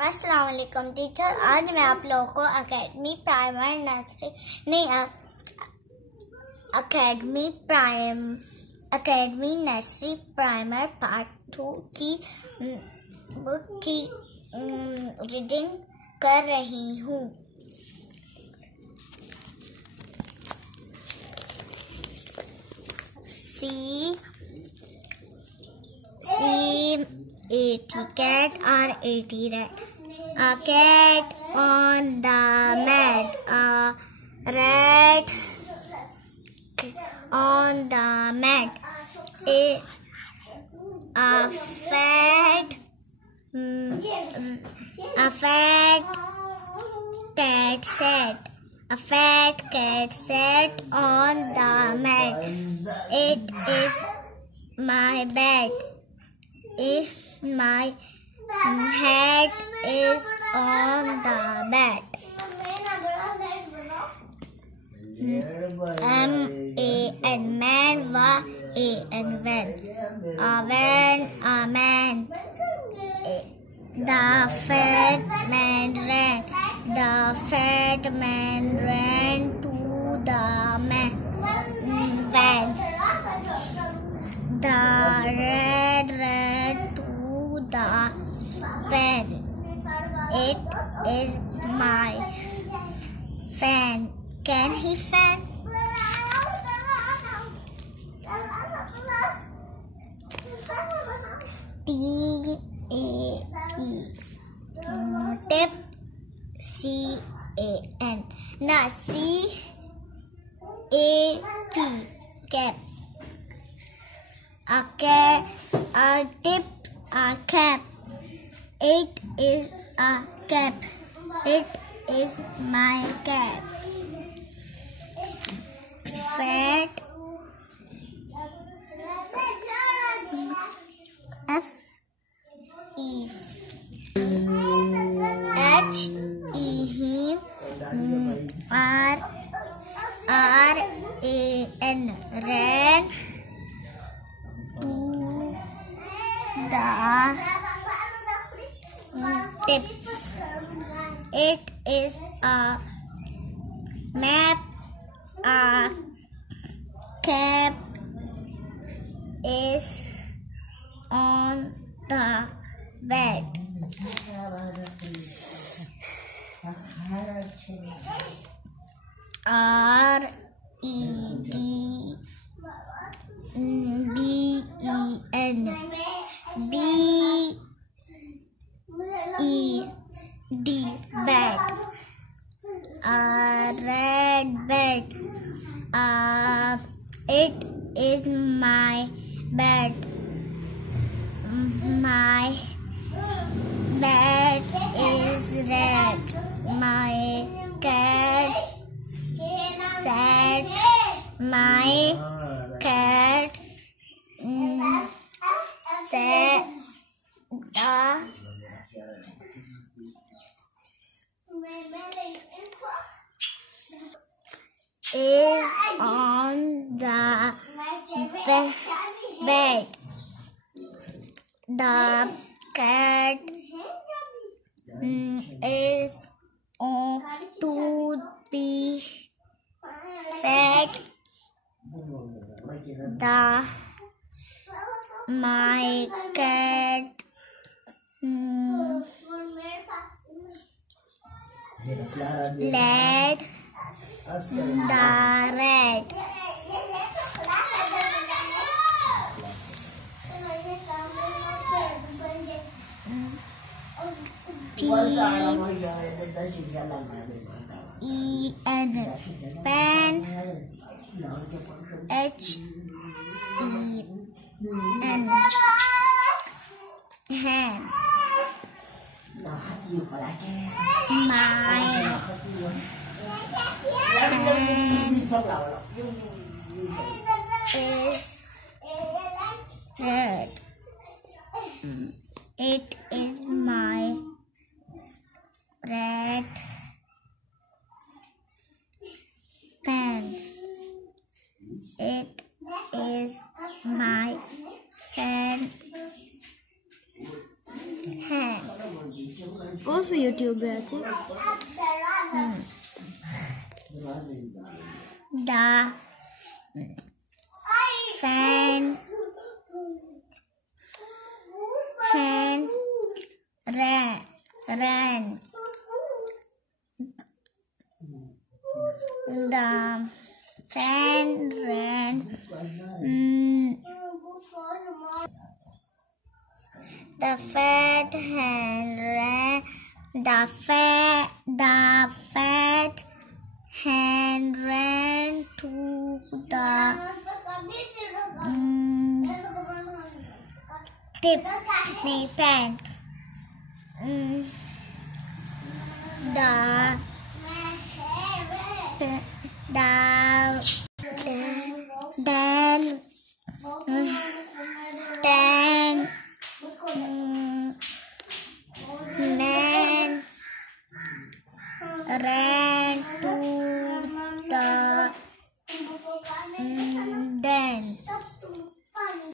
अस्सलाम वालेकुम टीचर। आज मैं आप लोगों को अकेडमी नर्सरी प्राइमर पार्ट 2 की बुक की रीडिंग कर रही हूँ। C80 cat or 80 rat. A cat on the mat, a rat on the mat. A fat cat sat on the mat. It is my bed. My hat is on the bed. M-A-N, man, V-A-N, van. A man. The fat man ran. The fat man ran to the van. The rat ran to the van. It is my fan. Can he fan? T-A-P. Tip. C-A-N. Now C-A-P. Cap. A tip, a cap. It is a cap. It is my cap. Fat. F-E. H-E. R-A-N. Ran to the tip. It is a map. A cap is on the bed. R-E-D-B-E-N. B-E-D. Bed. A red bed. It is my bed. My bed is red. My cat sat. My cat sat is on the bed. The cat is on to be fed. My cat led the rat. P-E-N. Pan. H-E-N. Hand. My hand is red. It is my red pen. It is my fan hand. Post पे YouTube पे আছে। The fan ran. The fan ran. The fat hen ran. The fat hen ran to the pan. Man ran to